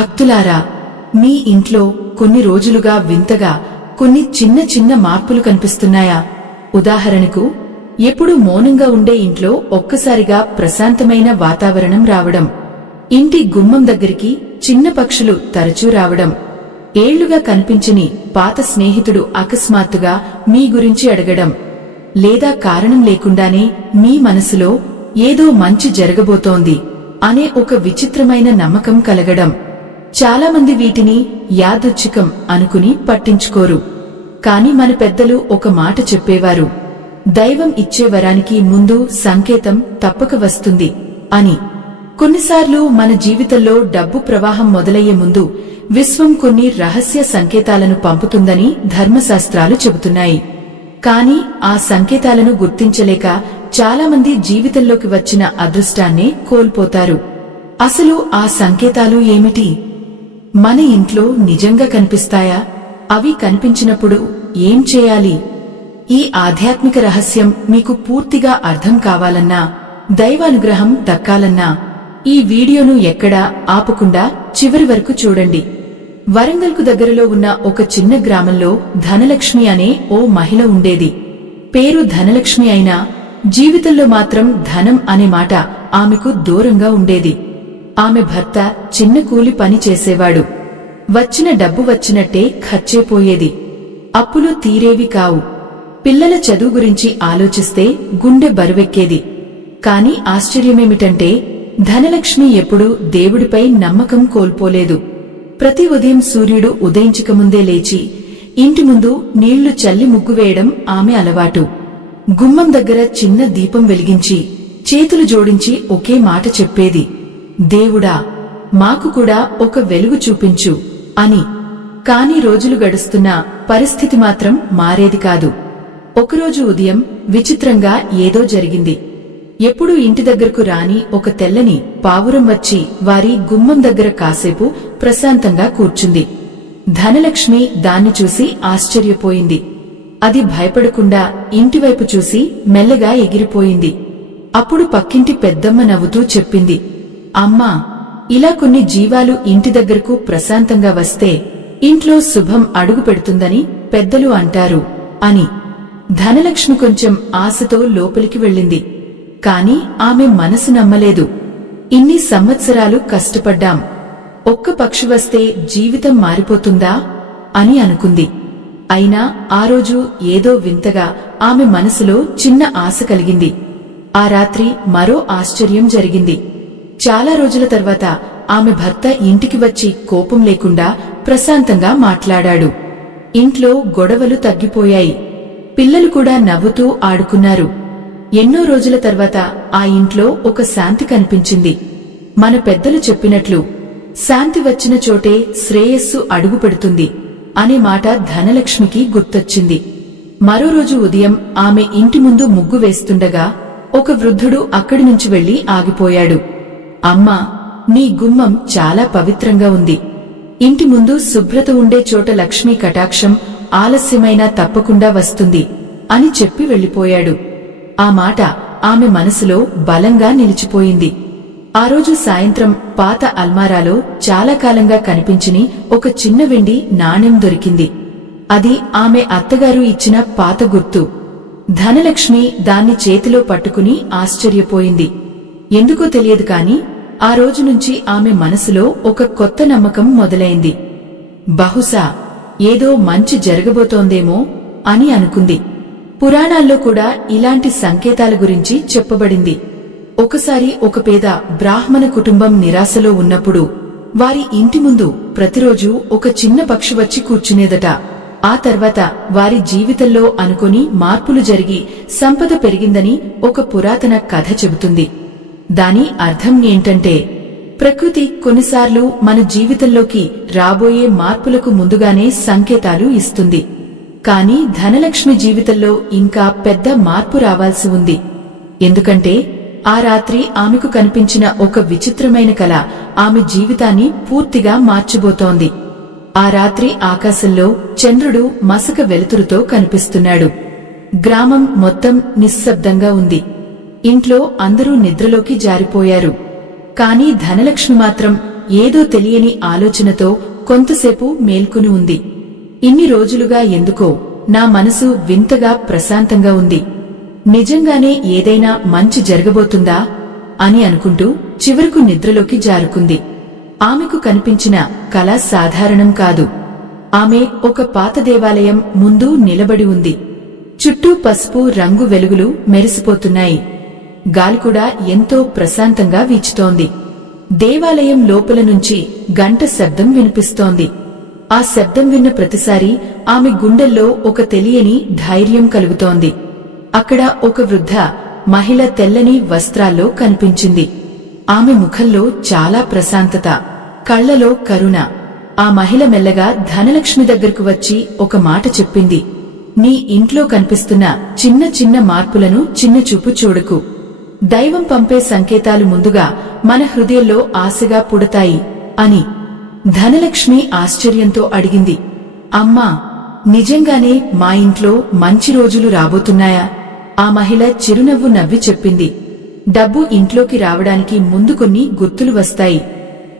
భక్తులారా, మీ ఇంట్లో కొన్ని రోజులుగా వింతగా కొన్ని చిన్న చిన్న మార్పులు కనిపిస్తున్నాయా? ఉదాహరణకు, ఎప్పుడూ మౌనంగా ఉండే ఇంట్లో ఒక్కసారిగా ప్రశాంతమైన వాతావరణం రావడం, ఇంటి గుమ్మం దగ్గరికి చిన్న పక్షులు తరచూ రావడం, ఏళ్లుగా కనిపించని పాత స్నేహితుడు అకస్మాత్తుగా మీ గురించి అడగడం, లేదా కారణం లేకుండానే మీ మనసులో ఏదో మంచి జరగబోతోంది అనే ఒక విచిత్రమైన నమ్మకం కలగడం. చాలామంది వీటిని యాదృచ్ఛికం అనుకుని పట్టించుకోరు. కాని మన పెద్దలు ఒక మాట చెప్పేవారు, దైవం ఇచ్చే వరానికి ముందు సంకేతం తప్పక వస్తుంది అని. కొన్నిసార్లు మన జీవితంలో డబ్బు ప్రవాహం మొదలయ్యే ముందు విశ్వం కొన్ని రహస్య సంకేతాలను పంపుతుందని ధర్మశాస్త్రాలు చెబుతున్నాయి. కాని ఆ సంకేతాలను గుర్తించలేక చాలామంది జీవితంలోకి వచ్చిన అదృష్టాన్నే కోల్పోతారు. అసలు ఆ సంకేతాలు ఏమిటి? మన ఇంట్లో నిజంగా కనిపిస్తాయా? అవి కనిపించినప్పుడు ఏం చేయాలి? ఈ ఆధ్యాత్మిక రహస్యం మీకు పూర్తిగా అర్థం కావాలన్నా, దైవానుగ్రహం దక్కాలన్నా ఈ వీడియోను ఎక్కడా ఆపకుండా చివరి వరకు చూడండి. వరంగల్కు దగ్గరలో ఉన్న ఒక చిన్న గ్రామంలో ధనలక్ష్మి అనే ఓ మహిళ ఉండేది. పేరు ధనలక్ష్మి అయినా జీవితంలో మాత్రం ధనం అనే మాట ఆమెకు దూరంగా ఉండేది. ఆమె భర్త చిన్న కూలి పని చేసేవాడు. వచ్చిన డబ్బు వచ్చినట్టే ఖర్చైపోయేది. అప్పులు తీరేవి కావు. పిల్లల చదువు గురించి ఆలోచిస్తే గుండె బరువెక్కేది. కాని ఆశ్చర్యమేమిటంటే ధనలక్ష్మి ఎప్పుడూ దేవుడిపై నమ్మకం కోల్పోలేదు. ప్రతి ఉదయం సూర్యుడు ఉదయించకముందే లేచి ఇంటి ముందు నీళ్లు చల్లి ముగ్గు వేయడం ఆమె అలవాటు. గుమ్మం దగ్గర చిన్న దీపం వెలిగించి చేతులు జోడించి ఒకే మాట చెప్పేది, దేవుడా, మాకు కూడా ఒక వెలుగు చూపించు అని. కాని రోజులు గడుస్తున్నా పరిస్థితి మాత్రం మారేది కాదు. ఒకరోజు ఉదయం విచిత్రంగా ఏదో జరిగింది. ఎప్పుడూ ఇంటి దగ్గరకు రాని ఒక తెల్లని పావురం వచ్చి వారి గుమ్మం దగ్గర కాసేపు ప్రశాంతంగా కూర్చుంది. ధనలక్ష్మి దాన్ని చూసి ఆశ్చర్యపోయింది. అది భయపడకుండా ఇంటివైపు చూసి మెల్లగా ఎగిరిపోయింది. అప్పుడు పక్కింటి పెద్దమ్మ నవ్వుతూ చెప్పింది, అమ్మా, ఇలా కొన్ని జీవాలు ఇంటి దగ్గరకు ప్రశాంతంగా వస్తే ఇంట్లో శుభం అడుగు పెడుతుందని పెద్దలు అంటారు అని. ధనలక్ష్మి కొంచెం ఆశతో లోపలికి వెళ్ళింది. కాని ఆమె మనసు నమ్మలేదు. ఇన్ని సంవత్సరాలు కష్టపడ్డాం, ఒక్క పక్షి వస్తే జీవితం మారిపోతుందా అని అనుకుంది. అయినా ఆ రోజు ఏదో వింతగా ఆమె మనసులో చిన్న ఆశ కలిగింది. ఆ రాత్రి మరో ఆశ్చర్యం జరిగింది. చాలా రోజుల తర్వాత ఆమె భర్త ఇంటికి వచ్చి కోపం లేకుండా ప్రశాంతంగా మాట్లాడాడు. ఇంట్లో గొడవలు తగ్గిపోయాయి. పిల్లలు కూడా నవ్వుతూ ఆడుకున్నారు. ఎన్నో రోజుల తర్వాత ఆ ఇంట్లో ఒక శాంతి కనిపించింది. మన పెద్దలు చెప్పినట్లు శాంతి వచ్చిన చోటే శ్రేయస్సు అడుగు పెడుతుంది అనే మాట ధనలక్ష్మికి గుర్తొచ్చింది. మరో రోజు ఉదయం ఆమె ఇంటి ముందు ముగ్గు వేస్తుండగా ఒక వృద్ధుడు అక్కడి నుంచి వెళ్లి ఆగిపోయాడు. అమ్మా, నీ గుమ్మం చాలా పవిత్రంగా ఉంది. ఇంటి ముందు శుభ్రత ఉండే చోట లక్ష్మీ కటాక్షం ఆలస్యమైనా తప్పకుండా వస్తుంది అని చెప్పి వెళ్లిపోయాడు. ఆ మాట ఆమె మనసులో బలంగా నిలిచిపోయింది. ఆ రోజు సాయంత్రం పాత అల్మారాలో చాలా కాలంగా కనిపించని ఒక చిన్న వెండి నాణెం దొరికింది. అది ఆమె అత్తగారు ఇచ్చిన పాత గుర్తు. ధనలక్ష్మి దాన్ని చేతిలో పట్టుకుని ఆశ్చర్యపోయింది. ఎందుకో తెలియదు కాని ఆ రోజు నుంచి ఆమె మనసులో ఒక కొత్త నమ్మకం మొదలైంది. బహుశా ఏదో మంచి జరగబోతోందేమో అని అనుకుంది. పురాణాల్లో కూడా ఇలాంటి సంకేతాల గురించి చెప్పబడింది. ఒకసారి ఒక పేద బ్రాహ్మణ కుటుంబం నిరాశలో ఉన్నప్పుడు వారి ఇంటి ముందు ప్రతిరోజు ఒక చిన్న పక్షి వచ్చి కూర్చునేదట. ఆ తర్వాత వారి జీవితంలో అనుకోని మార్పులు జరిగి సంపద పెరిగిందని ఒక పురాతన కథ చెబుతుంది. దాని అర్థం ఏంటంటే, ప్రకృతి కొన్నిసార్లు మన జీవితంలోకి రాబోయే మార్పులకు ముందుగానే సంకేతాలు ఇస్తుంది. కాని ధనలక్ష్మి జీవితంలో ఇంకా పెద్ద మార్పు రావాల్సి ఉంది. ఎందుకంటే ఆ రాత్రి ఆమెకు కనిపించిన ఒక విచిత్రమైన కల ఆమె జీవితాన్ని పూర్తిగా మార్చబోతోంది. ఆ రాత్రి ఆకాశంలో చంద్రుడు మసక వెలుతురుతో కనిపిస్తున్నాడు. గ్రామం మొత్తం నిశ్శబ్దంగా ఉంది. ఇంట్లో అందరూ నిద్రలోకి జారిపోయారు. కాని ధనలక్ష్మి మాత్రం ఏదో తెలియని ఆలోచనతో కొంతసేపు మేల్కొని ఉంది. ఇన్ని రోజులుగా ఎందుకో నా మనసు వింతగా ప్రశాంతంగా ఉంది. నిజంగానే ఏదైనా మంచి జరగబోతుందా అని అనుకుంటూ చివరకు నిద్రలోకి జారుకుంది. ఆమెకు కనిపించిన కల సాధారణం కాదు. ఆమె ఒక పాత దేవాలయం ముందు నిలబడి ఉంది. చుట్టూ పసుపు రంగు వెలుగులు మెరిసిపోతున్నాయి. గాలి కూడా ఎంతో ప్రశాంతంగా వీచుతోంది. దేవాలయం లోపల నుంచి గంట శబ్దం వినిపిస్తోంది. ఆ శబ్దం విన్న ప్రతిసారి ఆమె గుండెల్లో ఒక తెలియని ధైర్యం కలుగుతోంది. అక్కడ ఒక వృద్ధ మహిళ తెల్లని వస్త్రాల్లో కనిపించింది. ఆమె ముఖంలో చాలా ప్రశాంతత, కళ్లలో కరుణ. ఆ మహిళ మెల్లగా ధనలక్ష్మి దగ్గరకు వచ్చి ఒక మాట చెప్పింది. నీ ఇంట్లో కనిపిస్తున్న చిన్న చిన్న మార్పులను చిన్నచూపు చూడకు. దైవం పంపే సంకేతాలు ముందుగా మన హృదయంలో ఆశగా పుడతాయి అని. ధనలక్ష్మి ఆశ్చర్యంతో అడిగింది, అమ్మా, నిజంగానే మా ఇంట్లో మంచి రోజులు రాబోతున్నాయా? ఆ మహిళ చిరునవ్వు నవ్వి చెప్పింది, డబ్బు ఇంట్లోకి రావడానికి ముందు కొన్ని గుర్తులు వస్తాయి.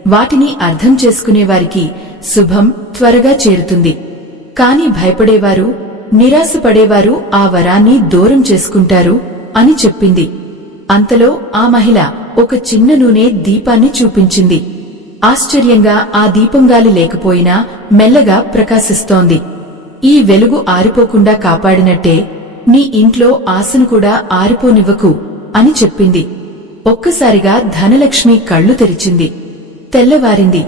వాటిని అర్థం చేసుకునేవారికి శుభం త్వరగా చేరుతుంది. కాని భయపడేవారు, నిరాశపడేవారు ఆ వరాన్ని దూరం చేసుకుంటారు అని చెప్పింది. అంతలో ఆ మహిళ ఒక చిన్న నూనె దీపాన్ని చూపించింది. ఆశ్చర్యంగా ఆ దీపంగాలి లేకపోయినా మెల్లగా ప్రకాశిస్తోంది. ఈ వెలుగు ఆరిపోకుండా కాపాడినట్టే నీ ఇంట్లో ఆశను కూడా ఆరిపోనివ్వకు అని చెప్పింది. ఒక్కసారిగా ధనలక్ష్మి కళ్ళు తెరిచింది. తెల్లవారింది.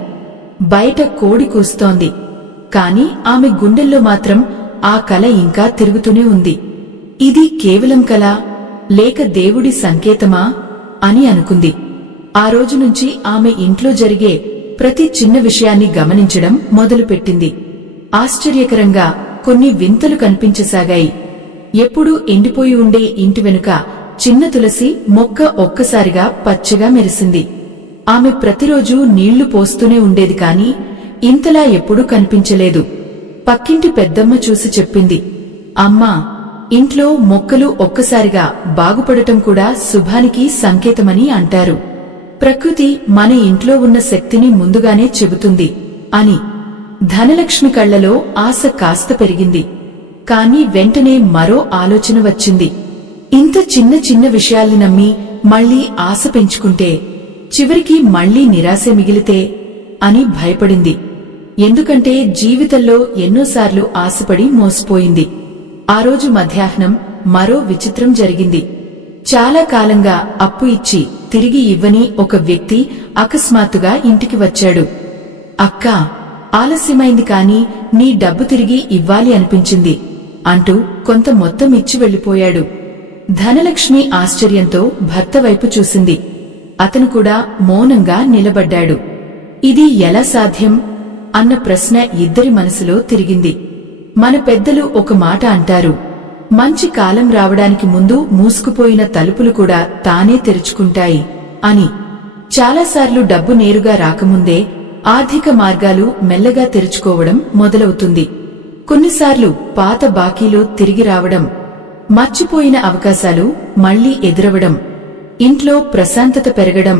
బయట కోడి కూస్తోంది. కాని ఆమె గుండెల్లో మాత్రం ఆ కల ఇంకా తిరుగుతూనే ఉంది. ఇది కేవలం కల, లేక దేవుడి సంకేతమా అని అనుకుంది. ఆ రోజు నుంచి ఆమె ఇంట్లో జరిగే ప్రతి చిన్న విషయాన్ని గమనించడం మొదలుపెట్టింది. ఆశ్చర్యకరంగా కొన్ని వింతలు కనిపించసాగాయి. ఎప్పుడూ ఎండిపోయి ఉండే ఇంటి వెనుక చిన్న తులసి మొక్క ఒక్కసారిగా పచ్చగా మెరిసింది. ఆమె ప్రతిరోజూ నీళ్లు పోస్తూనే ఉండేది కాని ఇంతలా ఎప్పుడూ కనిపించలేదు. పక్కింటి పెద్దమ్మ చూసి చెప్పింది, అమ్మా, ఇంట్లో మొక్కలు ఒక్కసారిగా బాగుపడటం కూడా శుభానికి సంకేతమని అంటారు. ప్రకృతి మన ఇంట్లో ఉన్న శక్తిని ముందుగానే చెబుతుంది అని. ధనలక్ష్మి కళ్లలో ఆశ కాస్త పెరిగింది. కాని వెంటనే మరో ఆలోచన వచ్చింది. ఇంత చిన్న చిన్న విషయాల్ని నమ్మి మళ్లీ ఆశ పెంచుకుంటే చివరికి మళ్లీ నిరాశ మిగిలితే అని భయపడింది. ఎందుకంటే జీవితంలో ఎన్నోసార్లు ఆశపడి మోసపోయింది. ఆ రోజు మధ్యాహ్నం మరో విచిత్రం జరిగింది. చాలా కాలంగా అప్పు ఇచ్చి తిరిగి ఇవ్వని ఒక వ్యక్తి అకస్మాత్తుగా ఇంటికి వచ్చాడు. అక్కా, ఆలస్యమైంది కాని నీ డబ్బు తిరిగి ఇవ్వాలి అనిపించింది అంటూ కొంత మొత్తం ఇచ్చి వెళ్లిపోయాడు. ధనలక్ష్మి ఆశ్చర్యంతో భర్త వైపు చూసింది. అతను కూడా మౌనంగా నిలబడ్డాడు. ఇది ఎలా సాధ్యం అన్న ప్రశ్న ఇద్దరి మనసులో తిరిగింది. మన పెద్దలు ఒక మాట అంటారు, మంచి కాలం రావడానికి ముందు మూసుకుపోయిన తలుపులు కూడా తానే తెరుచుకుంటాయి అని. చాలాసార్లు డబ్బు నేరుగా రాకముందే ఆర్థిక మార్గాలు మెల్లగా తెరుచుకోవడం మొదలవుతుంది. కొన్నిసార్లు పాత బాకీలు తిరిగి రావడం, మర్చిపోయిన అవకాశాలు మళ్లీ ఎదురవడం, ఇంట్లో ప్రశాంతత పెరగడం,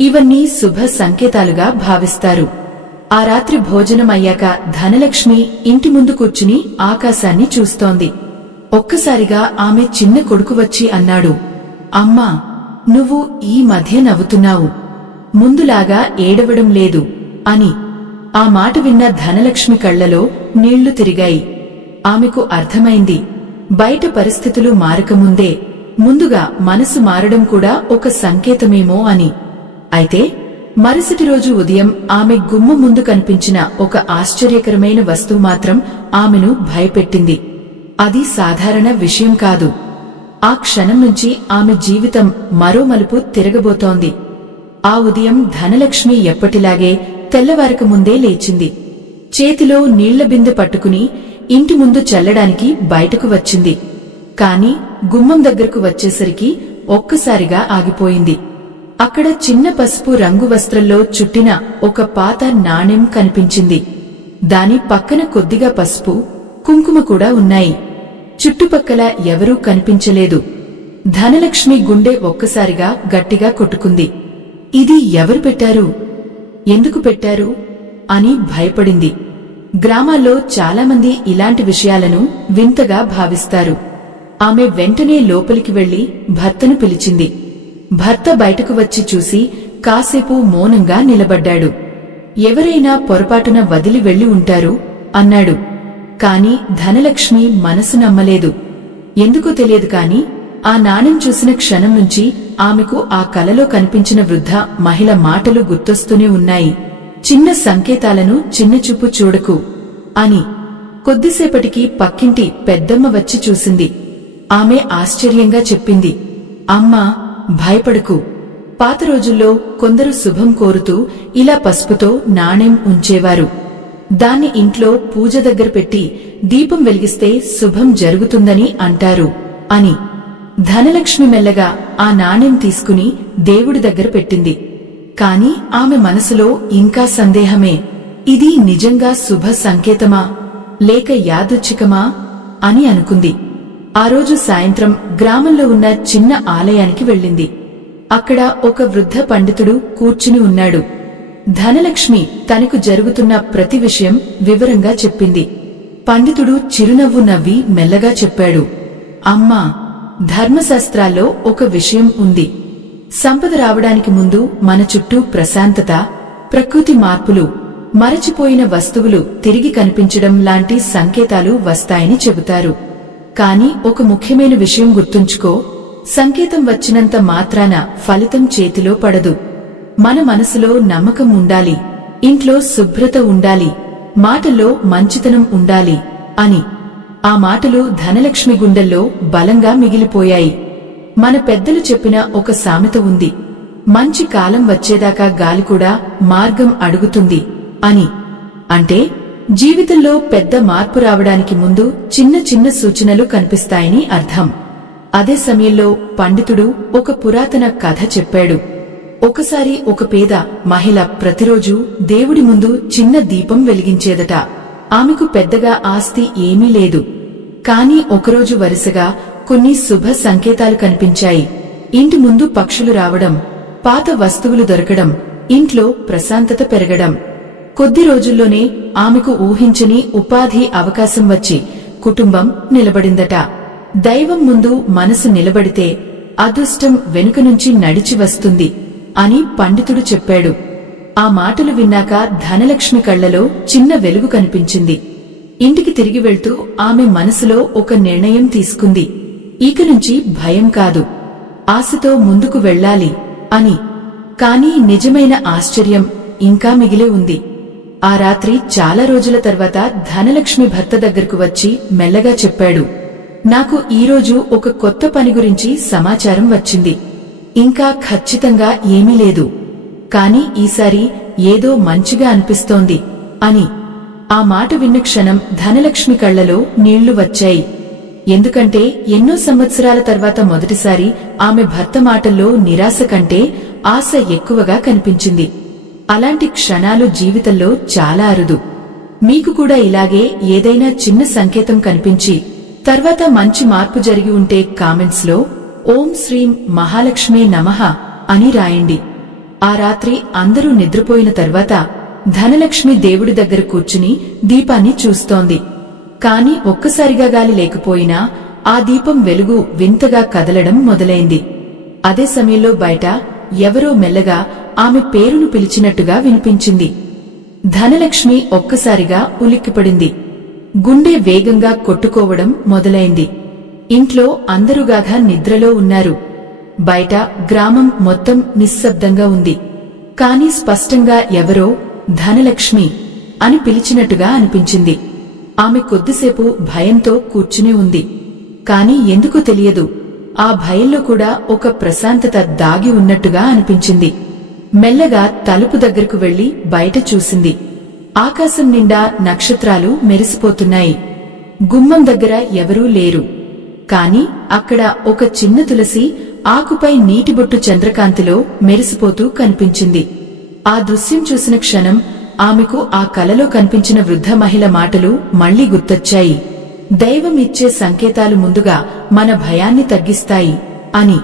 ఇవన్నీ శుభ సంకేతాలుగా భావిస్తారు. ఆ రాత్రి భోజనం అయ్యాక ధనలక్ష్మి ఇంటి ముందు కూర్చుని ఆకాశాన్ని చూస్తోంది. ఒక్కసారిగా ఆమె చిన్న కొడుకు వచ్చి అన్నాడు, అమ్మా, నువ్వు ఈ మధ్య నవ్వుతున్నావు, ముందులాగా ఏడవడం లేదు అని. ఆ మాట విన్న ధనలక్ష్మి కళ్లలో నీళ్లు తిరిగాయి. ఆమెకు అర్థమైంది, బయట పరిస్థితులు మారకముందే ముందుగా మనసు మారడం కూడా ఒక సంకేతమేమో అని. అయితే మరుసటి రోజు ఉదయం ఆమె గుమ్మ ముందు కనిపించిన ఒక ఆశ్చర్యకరమైన వస్తువు మాత్రం ఆమెను భయపెట్టింది. అది సాధారణ విషయం కాదు. ఆ క్షణం నుంచి ఆమె జీవితం మరో మలుపు తిరగబోతోంది. ఆ ఉదయం ధనలక్ష్మి ఎప్పటిలాగే తెల్లవారక ముందే లేచింది. చేతిలో నీళ్ల బిందె పట్టుకుని ఇంటి ముందు చల్లడానికి బయటకు వచ్చింది. కాని గుమ్మం దగ్గరకు వచ్చేసరికి ఒక్కసారిగా ఆగిపోయింది. అక్కడ చిన్న పసుపు రంగు వస్త్రంలో చుట్టిన ఒక పాత నాణెం కనిపించింది. దాని పక్కన కొద్దిగా పసుపు, కుంకుమ కూడా ఉన్నాయి. చుట్టుపక్కల ఎవరూ కనిపించలేదు. ధనలక్ష్మి గుండె ఒక్కసారిగా గట్టిగా కొట్టుకుంది. ఇది ఎవరు పెట్టారు? ఎందుకు పెట్టారు అని భయపడింది. గ్రామాల్లో చాలామంది ఇలాంటి విషయాలను వింతగా భావిస్తారు. ఆమె వెంటనే లోపలికి వెళ్లి భర్తను పిలిచింది. భర్త బయటకు వచ్చి చూసి కాసేపు మౌనంగా నిలబడ్డాడు. ఎవరైనా పొరపాటున వదిలి వెళ్లి ఉంటారు అన్నాడు. కాని ధనలక్ష్మి మనసు నమ్మలేదు. ఎందుకో తెలియదు కాని ఆ నాణెం చూసిన క్షణం నుంచి ఆమెకు ఆ కలలో కనిపించిన వృద్ధ మహిళ మాటలు గుర్తొస్తూనే ఉన్నాయి. చిన్న సంకేతాలను చిన్నచూపు చూడకు అని. కొద్దిసేపటికి పక్కింటి పెద్దమ్మ వచ్చి చూసింది. ఆమె ఆశ్చర్యంగా చెప్పింది, అమ్మా, భయపడకు. పాత రోజుల్లో కొందరు శుభం కోరుతూ ఇలా పసుపుతో నాణెం ఉంచేవారు. దాన్ని ఇంట్లో పూజ దగ్గర పెట్టి దీపం వెలిగిస్తే శుభం జరుగుతుందని అంటారు అని. ధనలక్ష్మి మెల్లగా ఆ నాణెం తీసుకుని దేవుడి దగ్గర పెట్టింది. కాని ఆమె మనసులో ఇంకా సందేహమే. ఇది నిజంగా శుభ సంకేతమా లేక యాదృచ్ఛికమా అని అనుకుంది. ఆ రోజు సాయంత్రం గ్రామంలో ఉన్న చిన్న ఆలయానికి వెళ్ళింది. అక్కడ ఒక వృద్ధ పండితుడు కూర్చుని ఉన్నాడు. ధనలక్ష్మి తనకు జరుగుతున్న ప్రతి విషయం వివరంగా చెప్పింది. పండితుడు చిరునవ్వు నవ్వి మెల్లగా చెప్పాడు, అమ్మా, ధర్మశాస్త్రాల్లో ఒక విషయం ఉంది. సంపద రావడానికి ముందు మన చుట్టూ ప్రశాంతత, ప్రకృతి మార్పులు, మరచిపోయిన వస్తువులు తిరిగి కనిపించడం లాంటి సంకేతాలు వస్తాయని చెబుతారు. కాని ఒక ముఖ్యమైన విషయం గుర్తుంచుకో, సంకేతం వచ్చినంత మాత్రాన ఫలితం చేతిలో పడదు. మన మనసులో నమ్మకం ఉండాలి, ఇంట్లో శుభ్రత ఉండాలి, మాటల్లో మంచితనం ఉండాలి అని. ఆ మాటలు ధనలక్ష్మి గుండెల్లో బలంగా మిగిలిపోయాయి. మన పెద్దలు చెప్పిన ఒక సామెత ఉంది, మంచి కాలం వచ్చేదాకా గాలి కూడా మార్గం అడుగుతుంది అని. అంటే జీవితంలో పెద్ద మార్పు రావడానికి ముందు చిన్న చిన్న సూచనలు కనిపిస్తాయని అర్థం. అదే సమయంలో పండితుడు ఒక పురాతన కథ చెప్పాడు. ఒకసారి ఒక పేద మహిళ ప్రతిరోజూ దేవుడి ముందు చిన్న దీపం వెలిగించేదట. ఆమెకు పెద్దగా ఆస్తి ఏమీ లేదు. కాని ఒకరోజు వరుసగా కొన్ని శుభ సంకేతాలు కనిపించాయి. ఇంటి ముందు పక్షులు రావడం, పాత వస్తువులు దొరకడం, ఇంట్లో ప్రశాంతత పెరగడం. కొద్ది రోజుల్లోనే ఆమెకు ఊహించని ఉపాధి అవకాశం వచ్చి కుటుంబం నిలబడిందట. దైవం ముందు మనసు నిలబడితే అదృష్టం వెనుక నుంచి నడిచి వస్తుంది అని పండితుడు చెప్పాడు. ఆ మాటలు విన్నాక ధనలక్ష్మి కళ్లలో చిన్న వెలుగు కనిపించింది. ఇంటికి తిరిగి వెళ్తూ ఆమె మనసులో ఒక నిర్ణయం తీసుకుంది. ఇక నుంచి భయం కాదు, ఆశతో ముందుకు వెళ్ళాలి అని. కాని నిజమైన ఆశ్చర్యం ఇంకా మిగిలే ఉంది. ఆ రాత్రి చాలా రోజుల తర్వాత ధనలక్ష్మి భర్త దగ్గరకు వచ్చి మెల్లగా చెప్పాడు, నాకు ఈరోజు ఒక కొత్త పని గురించి సమాచారం వచ్చింది. ఇంకా ఖచ్చితంగా ఏమీ లేదు, కాని ఈసారి ఏదో మంచిగా అనిపిస్తోంది అని. ఆ మాట విన్న క్షణం ధనలక్ష్మి కళ్లలో నీళ్లు వచ్చాయి. ఎందుకంటే ఎన్నో సంవత్సరాల తర్వాత మొదటిసారి ఆమె భర్త మాటల్లో నిరాశ కంటే ఆశ ఎక్కువగా కనిపించింది. అలాంటి క్షణాలు జీవితంలో చాలా అరుదు. మీకు కూడా ఇలాగే ఏదైనా చిన్న సంకేతం కనిపించి తర్వాత మంచి మార్పు జరిగి ఉంటే కామెంట్స్ లో ఓం శ్రీం మహాలక్ష్మే నమః అని రాయండి. ఆ రాత్రి అందరూ నిద్రపోయిన తర్వాత ధనలక్ష్మి దేవుడి దగ్గర కూర్చుని దీపాన్ని చూస్తోంది. కాని ఒక్కసారిగా గాలి లేకపోయినా ఆ దీపం వెలుగు వింతగా కదలడం మొదలైంది. అదే సమయంలో బయట ఎవరో మెల్లగా ఆమె పేరును పిలిచినట్టుగా వినిపించింది. ధనలక్ష్మి ఒక్కసారిగా ఉలిక్కిపడింది. గుండె వేగంగా కొట్టుకోవడం మొదలైంది. ఇంట్లో అందరూగాగా నిద్రలో ఉన్నారు. బయట గ్రామం మొత్తం నిశ్శబ్దంగా ఉంది. కాని స్పష్టంగా ఎవరో ధనలక్ష్మి అని పిలిచినట్టుగా అనిపించింది. ఆమె కొద్దిసేపు భయంతో కూర్చుని ఉంది. కాని ఎందుకో తెలియదు, ఆ భయంలో కూడా ఒక ప్రశాంతత దాగి ఉన్నట్టుగా అనిపించింది. మెల్లగా తలుపు దగ్గరకు వెళ్లి బయట చూసింది. ఆకాశం నిండా నక్షత్రాలు మెరిసిపోతున్నాయి. గుమ్మం దగ్గర ఎవరూ లేరు. కాని అక్కడ ఒక చిన్న తులసి ఆకుపై నీటిబొట్టు చంద్రకాంతిలో మెరిసిపోతూ కనిపించింది. ఆ దృశ్యం చూసిన క్షణం ఆమెకు ఆ కలలో కనిపించిన వృద్ధ మహిళ మాటలు మళ్లీ గుర్తొచ్చాయి. దైవం ఇచ్చే సంకేతాలు ముందుగా మన భయాన్ని తగ్గిస్తాయి అని.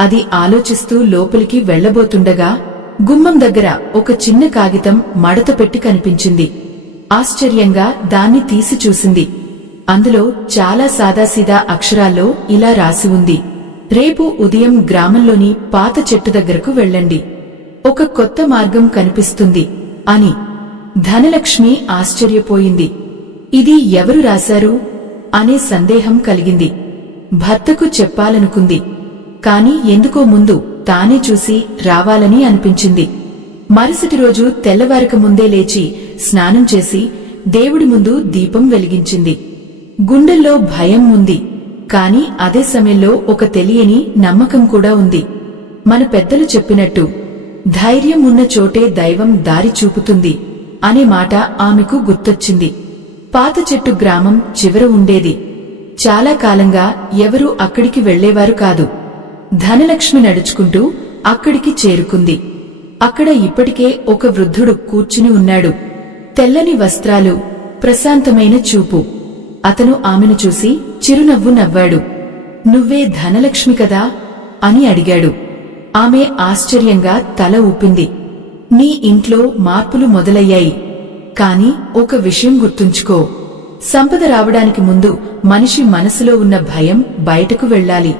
అది ఆలోచిస్తూ లోపలికి వెళ్లబోతుండగా గుమ్మం దగ్గర ఒక చిన్న కాగితం మడత పెట్టి కనిపించింది. ఆశ్చర్యంగా దాన్ని తీసి చూసింది. అందులో చాలా సాదాసీదా అక్షరాల్లో ఇలా రాసి ఉంది: రేపు ఉదయం గ్రామంలోని పాత చెట్టు దగ్గరకు వెళ్ళండి, ఒక కొత్త మార్గం కనిపిస్తుంది అని. ధనలక్ష్మి ఆశ్చర్యపోయింది. ఇది ఎవరు రాశారు అనే సందేహం కలిగింది. భర్తకు చెప్పాలనుకుంది. కాని ఎందుకో ముందు తానే చూసి రావాలని అనిపించింది. మరుసటి రోజు తెల్లవారక ముందే లేచి స్నానం చేసి దేవుడి ముందు దీపం వెలిగించింది. గుండెల్లో భయం ఉంది, కాని అదే సమయంలో ఒక తెలియని నమ్మకం కూడా ఉంది. మన పెద్దలు చెప్పినట్టు ధైర్యం ఉన్న చోటే దైవం దారి చూపుతుంది అనే మాట ఆమెకు గుర్తొచ్చింది. పాత చెట్టు గ్రామం చివర ఉండేది. చాలా కాలంగా ఎవరూ అక్కడికి వెళ్లేవారు కాదు. ధనలక్ష్మి నడుచుకుంటూ అక్కడికి చేరుకుంది. అక్కడ ఇప్పటికే ఒక వృద్ధుడు కూర్చుని ఉన్నాడు. తెల్లని వస్త్రాలు, ప్రశాంతమైన చూపు. అతను ఆమెను చూసి చిరునవ్వు నవ్వాడు. నువ్వే ధనలక్ష్మి కదా అని అడిగాడు. ఆమె ఆశ్చర్యంగా తల ఊపింది. నీ ఇంట్లో మార్పులు మొదలయ్యాయి. కాని ఒక విషయం గుర్తుంచుకో, సంపద రావడానికి ముందు మనిషి మనసులో ఉన్న భయం బయటకు వెళ్ళాలి.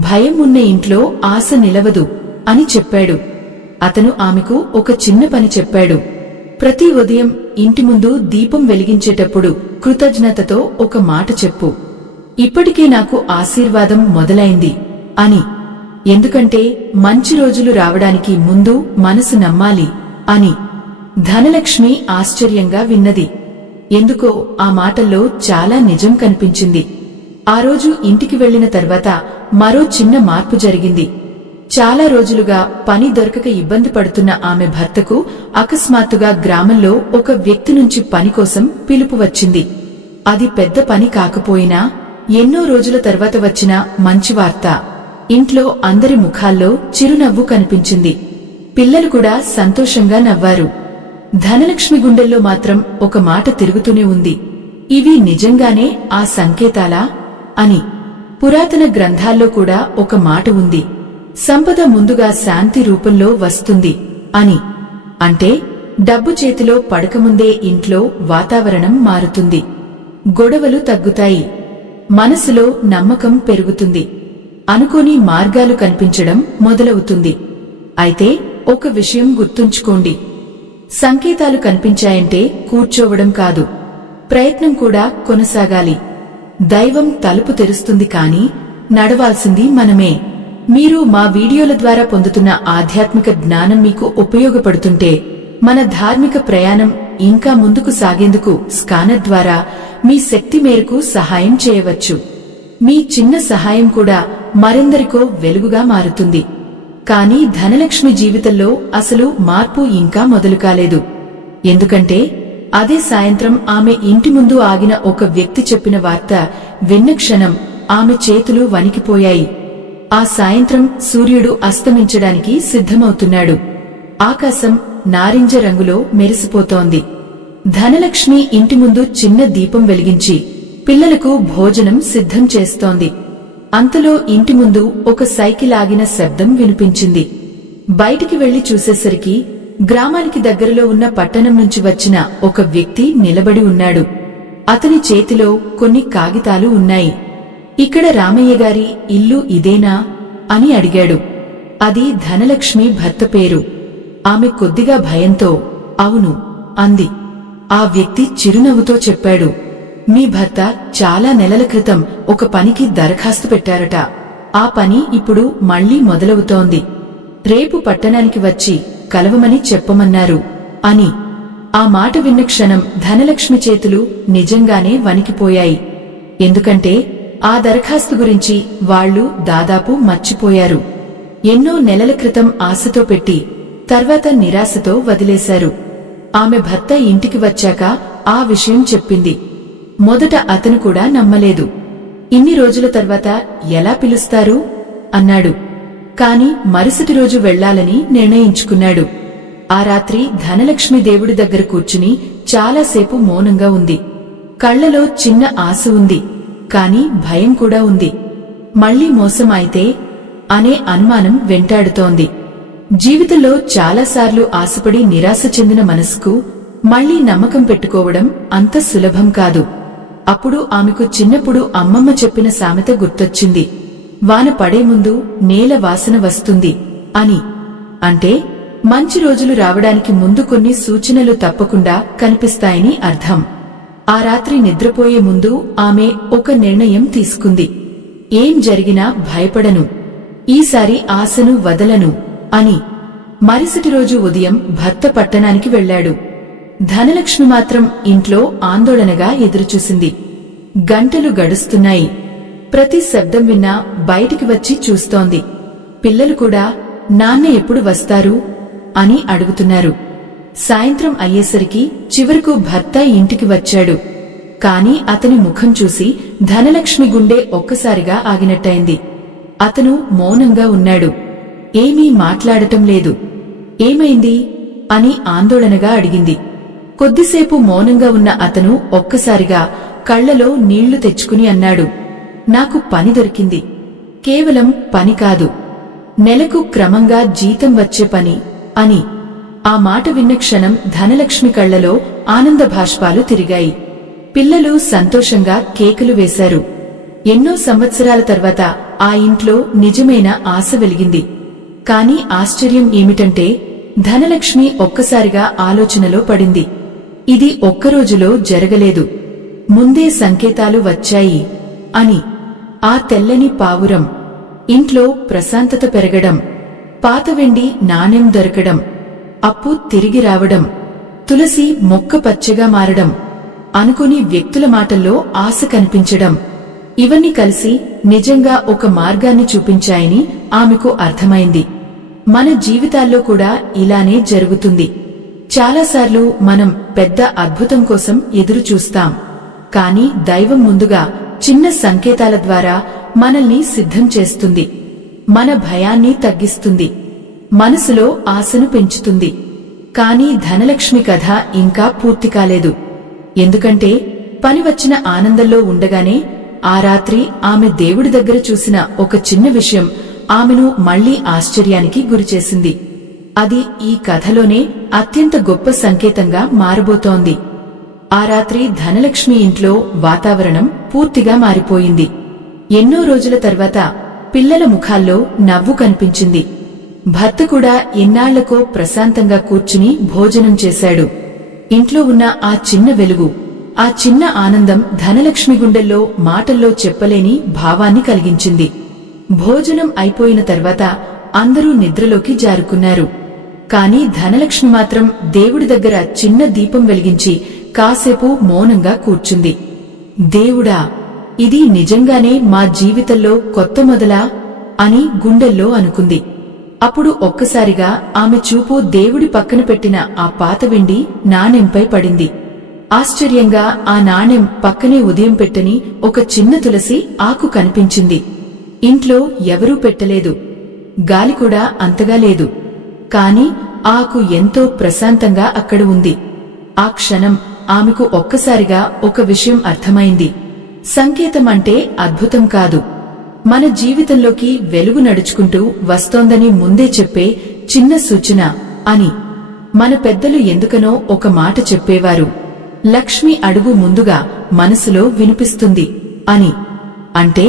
భయం ఉన్న ఇంట్లో ఆశ నిలవదు అని చెప్పాడు. అతను ఆమెకు ఒక చిన్న పని చెప్పాడు. ప్రతి ఉదయం ఇంటి ముందు దీపం వెలిగించేటప్పుడు కృతజ్ఞతతో ఒక మాట చెప్పు: ఇప్పటికే నాకు ఆశీర్వాదం మొదలైంది అని. ఎందుకంటే మంచి రోజులు రావడానికి ముందు మనసు నమ్మాలి అని. ధనలక్ష్మి ఆశ్చర్యంగా విన్నది. ఎందుకో ఆ మాటల్లో చాలా నిజం కనిపించింది. ఆ రోజు ఇంటికి వెళ్లిన తర్వాత మరో చిన్న మార్పు జరిగింది. చాలా రోజులుగా పని దొరకక ఇబ్బంది పడుతున్న ఆమె భర్తకు అకస్మాత్తుగా గ్రామంలో ఒక వ్యక్తి నుంచి పని కోసం పిలుపు వచ్చింది. అది పెద్ద పని కాకపోయినా ఎన్నో రోజుల తర్వాత వచ్చిన మంచి వార్త. ఇంట్లో అందరి ముఖాల్లో చిరునవ్వు కనిపించింది. పిల్లలు కూడా సంతోషంగా నవ్వారు. ధనలక్ష్మి గుండెల్లో మాత్రం ఒక మాట తిరుగుతూనే ఉంది: ఇవి నిజంగానే ఆ సంకేతాలా అని. పురాతన గ్రంథాల్లో కూడా ఒక మాట ఉంది: సంపద ముందుగా శాంతి రూపంలో వస్తుంది అని. అంటే డబ్బు చేతిలో పడకముందే ఇంట్లో వాతావరణం మారుతుంది, గొడవలు తగ్గుతాయి, మనసులో నమ్మకం పెరుగుతుంది, అనుకోని మార్గాలు కనిపించడం మొదలవుతుంది. అయితే ఒక విషయం గుర్తుంచుకోండి, సంకేతాలు కనిపించాయంటే కూర్చోవడం కాదు, ప్రయత్నం కూడా కొనసాగాలి. దైవం తలుపు తెరుస్తుంది కాని నడవాల్సింది మనమే. మీరు మా వీడియోల ద్వారా పొందుతున్న ఆధ్యాత్మిక జ్ఞానం మీకు ఉపయోగపడుతుంటే మన ధార్మిక ప్రయాణం ఇంకా ముందుకు సాగేందుకు స్కానర్ ద్వారా మీ శక్తి మేరకు సహాయం చేయవచ్చు. మీ చిన్న సహాయం కూడా మరెందరికో వెలుగుగా మారుతుంది. కానీ ధనలక్ష్మి జీవితంలో అసలు మార్పు ఇంకా మొదలు కాలేదు. ఎందుకంటే అదే సాయంత్రం ఆమె ఇంటి ముందు ఆగిన ఒక వ్యక్తి చెప్పిన వార్త విన్న క్షణం ఆమె చేతులు వణికిపోయాయి. ఆ సాయంత్రం సూర్యుడు అస్తమించడానికి సిద్ధమవుతున్నాడు. ఆకాశం నారింజ రంగులో మెరిసిపోతోంది. ధనలక్ష్మి ఇంటి ముందు చిన్న దీపం వెలిగించి పిల్లలకు భోజనం సిద్ధం చేస్తోంది. అంతలో ఇంటి ముందు ఒక సైకిల్ ఆగిన శబ్దం వినిపించింది. బయటికి వెళ్లి చూసేసరికి గ్రామానికి దగ్గరలో ఉన్న పట్టణం నుంచి వచ్చిన ఒక వ్యక్తి నిలబడి ఉన్నాడు. అతని చేతిలో కొన్ని కాగితాలు ఉన్నాయి. ఇక్కడ రామయ్య గారి ఇల్లు ఇదేనా అని అడిగాడు. అది ధనలక్ష్మి భర్త పేరు. ఆమె కొద్దిగా భయంతో అవును అంది. ఆ వ్యక్తి చిరునవ్వుతో చెప్పాడు, మీ భర్త చాలా నెలల క్రితం ఒక పనికి దరఖాస్తు పెట్టారట. ఆ పని ఇప్పుడు మళ్లీ మొదలవుతోంది. రేపు పట్టణానికి వచ్చి కలవమని చెప్పమన్నారు అని. ఆ మాట విన్న క్షణం ధనలక్ష్మి చేతులు నిజంగానే వణికిపోయాయి. ఎందుకంటే ఆ దరఖాస్తు గురించి వాళ్లు దాదాపు మర్చిపోయారు. ఎన్నో నెలల క్రితం ఆశతో పెట్టి తర్వాత నిరాశతో వదిలేశారు. ఆమె భర్త ఇంటికి వచ్చాక ఆ విషయం చెప్పింది. మొదట అతను కూడా నమ్మలేదు. ఇన్ని రోజుల తర్వాత ఎలా పిలుస్తారు అన్నాడు. కాని మరుసటి రోజు వెళ్లాలని నిర్ణయించుకున్నాడు. ఆ రాత్రి ధనలక్ష్మి దేవుడి దగ్గర కూర్చుని చాలాసేపు మౌనంగా ఉంది. కళ్లలో చిన్న ఆశ ఉంది, కాని భయం కూడా ఉంది. మళ్లీ మోసం అయితే అనే అనుమానం వెంటాడుతోంది. జీవితంలో చాలాసార్లు ఆశపడి నిరాశ చెందిన మనసుకు మళ్లీ నమ్మకం పెట్టుకోవడం అంత సులభం కాదు. అప్పుడు ఆమెకు చిన్నప్పుడు అమ్మమ్మ చెప్పిన సామెత గుర్తొచ్చింది. వాన పడే ముందు నేల వాసన వస్తుంది అని. అంటే మంచి రోజులు రావడానికి ముందు కొన్ని సూచనలు తప్పకుండా కనిపిస్తాయని అర్థం. ఆ రాత్రి నిద్రపోయే ముందు ఆమె ఒక నిర్ణయం తీసుకుంది. ఏం జరిగినా భయపడను, ఈసారి ఆశను వదలను అని. మరుసటి రోజు ఉదయం భర్త పట్టణానికి వెళ్లాడు. ధనలక్ష్మి మాత్రం ఇంట్లో ఆందోళనగా ఎదురుచూసింది. గంటలు గడుస్తున్నాయి. ప్రతి శబ్దం విన్నా బయటికి వచ్చి చూస్తోంది. పిల్లలు కూడా నాన్న ఎప్పుడు వస్తారు అని అడుగుతున్నారు. సాయంత్రం అయ్యేసరికి చివరకు భర్త ఇంటికి వచ్చాడు. కాని అతని ముఖం చూసి ధనలక్ష్మి గుండె ఒక్కసారిగా ఆగినట్టయింది. అతను మౌనంగా ఉన్నాడు. ఏమీ మాట్లాడటం లేదు. ఏమైంది అని ఆందోళనగా అడిగింది. కొద్దిసేపు మౌనంగా ఉన్న అతను ఒక్కసారిగా కళ్లలో నీళ్లు తెచ్చుకుని అన్నాడు, నాకు పని దొరికింది. కేవలం పని కాదు, నెలకు క్రమంగా జీతం వచ్చే పని అని. ఆ మాట విన్న క్షణం ధనలక్ష్మి కళ్లలో ఆనంద భాష్పాలు తిరిగాయి. పిల్లలు సంతోషంగా కేకలు వేశారు. ఎన్నో సంవత్సరాల తర్వాత ఆ ఇంట్లో నిజమైన ఆశ వెలిగింది. కాని ఆశ్చర్యం ఏమిటంటే ధనలక్ష్మి ఒక్కసారిగా ఆలోచనలో పడింది. ఇది ఒక్కరోజులో జరగలేదు, ముందే సంకేతాలు వచ్చాయి అని. ఆ తెల్లని పావురం, ఇంట్లో ప్రశాంతత పెరగడం, పాత వెండి నాణెం దొరకడం, అప్పు తిరిగి రావడం, తులసి మొక్క పచ్చగా మారడం, అనుకుని వ్యక్తుల మాటల్లో ఆశ కనిపించడం, ఇవన్నీ కలిసి నిజంగా ఒక మార్గాన్ని చూపించాయని ఆమెకు అర్థమైంది. మన జీవితాల్లో కూడా ఇలానే జరుగుతుంది. చాలాసార్లు మనం పెద్ద అద్భుతం కోసం ఎదురు చూస్తాం. కాని దైవం ముందుగా చిన్న సంకేతాల ద్వారా మనల్ని సిద్ధం చేస్తుంది. మన భయాన్ని తగ్గిస్తుంది, మనసులో ఆశను పెంచుతుంది. కాని ధనలక్ష్మి కథ ఇంకా పూర్తి కాలేదు. ఎందుకంటే పని వచ్చిన ఆనందంలో ఉండగానే ఆ రాత్రి ఆమె దేవుడి దగ్గర చూసిన ఒక చిన్న విషయం ఆమెను మళ్లీ ఆశ్చర్యానికి గురిచేసింది. అది ఈ కథలోనే అత్యంత గొప్ప సంకేతంగా మారబోతోంది. ఆ రాత్రి ధనలక్ష్మి ఇంట్లో వాతావరణం పూర్తిగా మారిపోయింది. ఎన్నో రోజుల తర్వాత పిల్లల ముఖాల్లో నవ్వు కనిపించింది. భర్త కూడా ఎన్నాళ్లకో ప్రశాంతంగా కూర్చుని భోజనం చేశాడు. ఇంట్లో ఉన్న ఆ చిన్న వెలుగు, ఆ చిన్న ఆనందం ధనలక్ష్మి గుండెల్లో మాటల్లో చెప్పలేని భావాన్ని కలిగించింది. భోజనం అయిపోయిన తర్వాత అందరూ నిద్రలోకి జారుకున్నారు. కాని ధనలక్ష్మి మాత్రం దేవుడి దగ్గర చిన్న దీపం వెలిగించి కాసేపు మౌనంగా కూర్చుంది. దేవుడా, ఇది నిజంగానే మా జీవితంలో కొత్త మొదలా అని గుండెల్లో అనుకుంది. అప్పుడు ఒక్కసారిగా ఆమె చూపు దేవుడి పక్కన పెట్టిన ఆ పాత వెండి నాణెంపై పడింది. ఆశ్చర్యంగా ఆ నాణెం పక్కనే ఉదయం పెట్టని ఒక చిన్న తులసి ఆకు కనిపించింది. ఇంట్లో ఎవరూ పెట్టలేదు, గాలి కూడా అంతగా లేదు. కాని ఆకు ఎంతో ప్రశాంతంగా అక్కడ ఉంది. ఆ క్షణం ఆమెకు ఒక్కసారిగా ఒక విషయం అర్థమైంది. సంకేతం అంటే అద్భుతం కాదు, మన జీవితంలోకి వెలుగు నడుచుకుంటూ వస్తోందని ముందే చెప్పే చిన్న సూచన అని. మన పెద్దలు ఎందుకనో ఒక మాట చెప్పేవారు, లక్ష్మి అడుగు ముందుగా మనసులో వినిపిస్తుంది అని. అంటే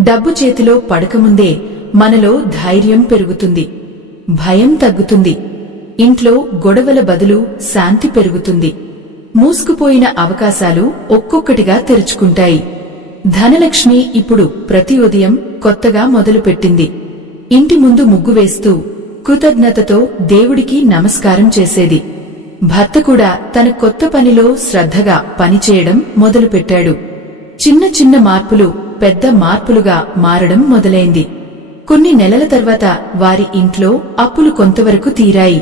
డబ్బు చేతిలో పడకముందే మనలో ధైర్యం పెరుగుతుంది, భయం తగ్గుతుంది, ఇంట్లో గొడవల బదులు శాంతి పెరుగుతుంది, మూసుకుపోయిన అవకాశాలు ఒక్కొక్కటిగా తెరుచుకుంటాయి. ధనలక్ష్మి ఇప్పుడు ప్రతి ఉదయం కొత్తగా మొదలుపెట్టింది. ఇంటి ముందు ముగ్గు వేస్తూ కృతజ్ఞతతో దేవుడికి నమస్కారం చేసేది. భర్త కూడా తన కొత్త పనిలో శ్రద్ధగా పనిచేయడం మొదలుపెట్టాడు. చిన్న చిన్న మార్పులు పెద్ద మార్పులుగా మారడం మొదలైంది. కొన్ని నెలల తర్వాత వారి ఇంట్లో అప్పులు కొంతవరకు తీరాయి.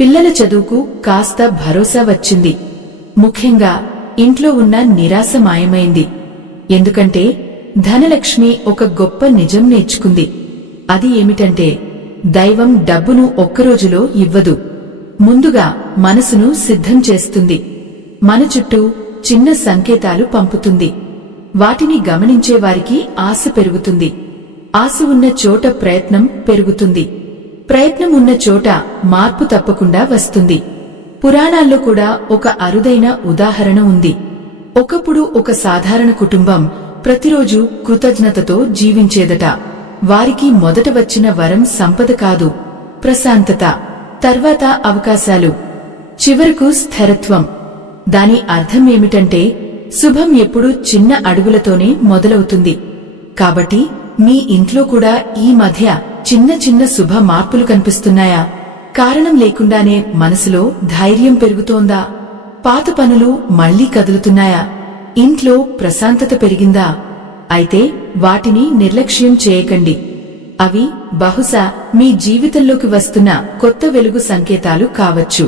పిల్లల చదువుకు కాస్త భరోసా వచ్చింది. ముఖ్యంగా ఇంట్లో ఉన్న నిరాశ మాయమైంది. ఎందుకంటే ధనలక్ష్మి ఒక గొప్ప నిజం నేర్చుకుంది. అది ఏమిటంటే దైవం డబ్బును ఒక్కరోజులో ఇవ్వదు, ముందుగా మనసును సిద్ధం చేస్తుంది. మన చుట్టూ చిన్న సంకేతాలు పంపుతుంది. వాటిని గమనించే వారికి ఆశ పెరుగుతుంది. ఆశ ఉన్న చోట ప్రయత్నం పెరుగుతుంది. ప్రయత్నం ఉన్న చోట మార్పు తప్పకుండా వస్తుంది. పురాణాల్లో కూడా ఒక అరుదైన ఉదాహరణ ఉంది. ఒకప్పుడు ఒక సాధారణ కుటుంబం ప్రతిరోజు కృతజ్ఞతతో జీవించేదట. వారికి మొదట వచ్చిన వరం సంపద కాదు, ప్రశాంతత, తర్వాత అవకాశాలు, చివరకు స్థిరత్వం. దాని అర్థం ఏమిటంటే శుభం ఎప్పుడూ చిన్న అడుగులతోనే మొదలవుతుంది. కాబట్టి మీ ఇంట్లో కూడా ఈ మధ్య చిన్న చిన్న శుభ మార్పులు కనిపిస్తున్నాయా? కారణం లేకుండానే మనసులో ధైర్యం పెరుగుతోందా? పాత పనులు మళ్లీ కదులుతున్నాయా? ఇంట్లో ప్రశాంతత పెరిగిందా? అయితే వాటిని నిర్లక్ష్యం చేయకండి. అవి బహుశా మీ జీవితంలోకి వస్తున్న కొత్త వెలుగు సంకేతాలు కావచ్చు.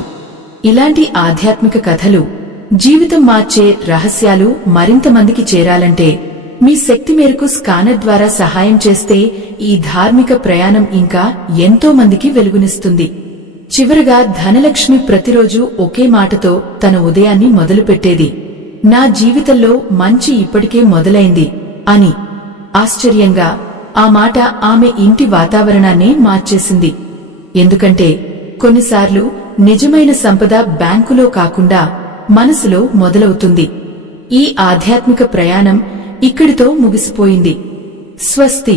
ఇలాంటి ఆధ్యాత్మిక కథలు, జీవితం మార్చే రహస్యాలు మరింత మందికి చేరాలంటే మీ శక్తి మేరకు స్కానర్ ద్వారా సహాయం చేస్తే ఈ ధార్మిక ప్రయాణం ఇంకా ఎంతో మందికి వెలుగునిస్తుంది. చివరగా ధనలక్ష్మి ప్రతిరోజు ఒకే మాటతో తన ఉదయాన్ని మొదలుపెట్టేది, నా జీవితంలో మంచి ఇప్పటికే మొదలైంది అని. ఆశ్చర్యంగా ఆ మాట ఆమె ఇంటి వాతావరణాన్నే మార్చేసింది. ఎందుకంటే కొన్నిసార్లు నిజమైన సంపద బ్యాంకులో కాకుండా మనసులో మొదలవుతుంది. ఈ ఆధ్యాత్మిక ప్రయాణం ఇక్కడితో ముగిసిపోయింది. స్వస్తి.